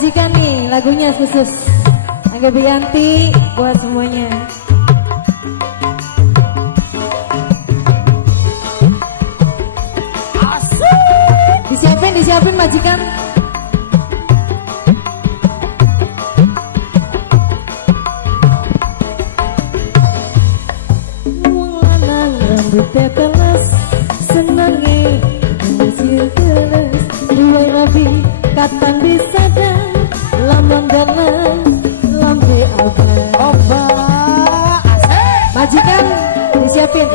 majikan nih, lagunya khusus Angga Bianti buat semuanya. Disiapin majikan. Lanang rambutnya telas, senangi mengusir telas, dua rabi katan bisa dan lamang dalam lambe oba. Majikan disiapin.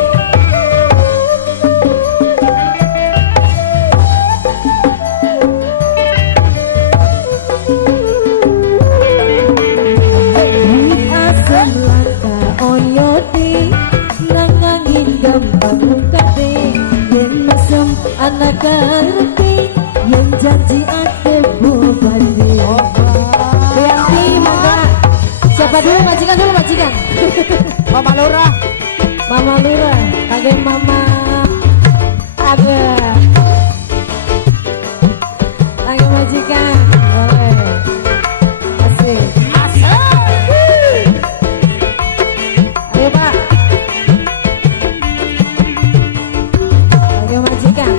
Anak ngerti yang janji ate bubandi. Bianti mangga. Siapa dulu majikan dulu majikan. Mama Lurah. Mama Lurah. Kage Mama Aga. Kage majikan. Boleh. Asik. Ayo Pak. Kage majikan.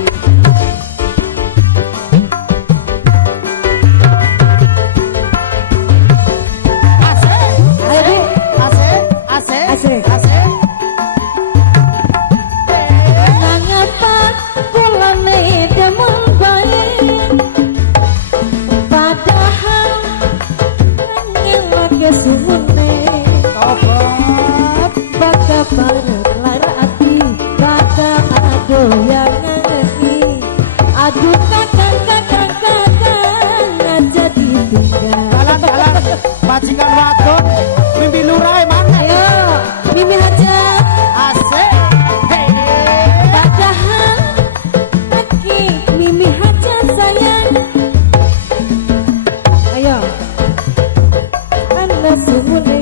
Majikan wadon Mimi Lurah mana? Ayo, Mimi aja. Asik. Hey. Padahal lagi Mimi aja sayang. Ayo, anda sumune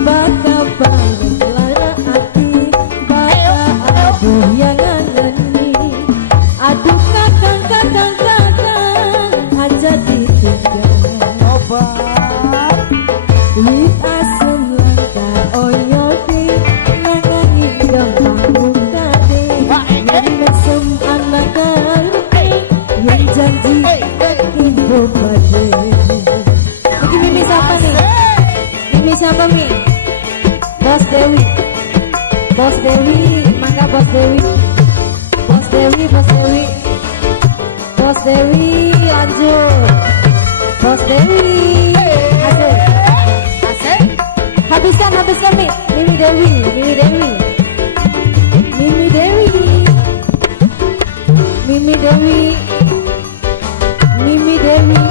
baka balik lara hati, baka aduh yang ngani, aduh kakang aja ditinggal. Wit asem langka oyoti nangangi gampang mungkade yang mesem anak ngerti yang janji ibu bade. Ini Mimi siapa nih? Mimi siapa Mi? Bos Dewi. Bos Dewi, maka Bos Dewi. Bos Dewi, Bos Dewi. Bos Dewi lanjut. Bos Dewi. Habiskan nih, Mimi Dewi. Mimi Dewi.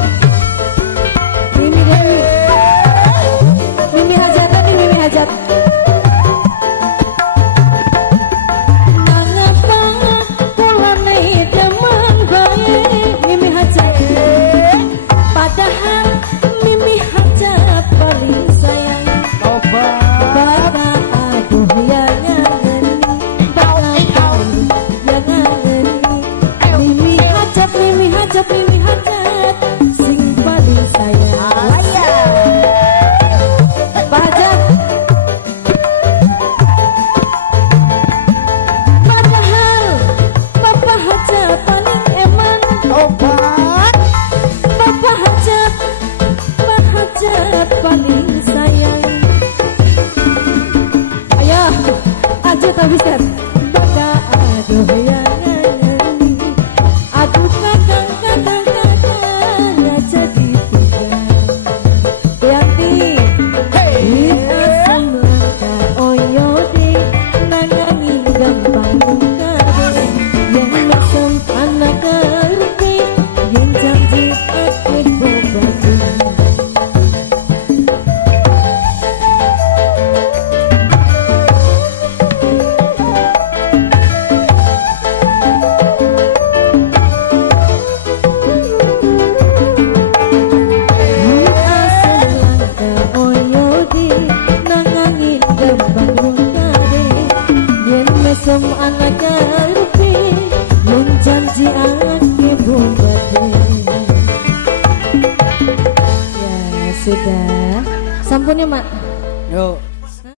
Sudah. Sampunnya, Mak. Yuk.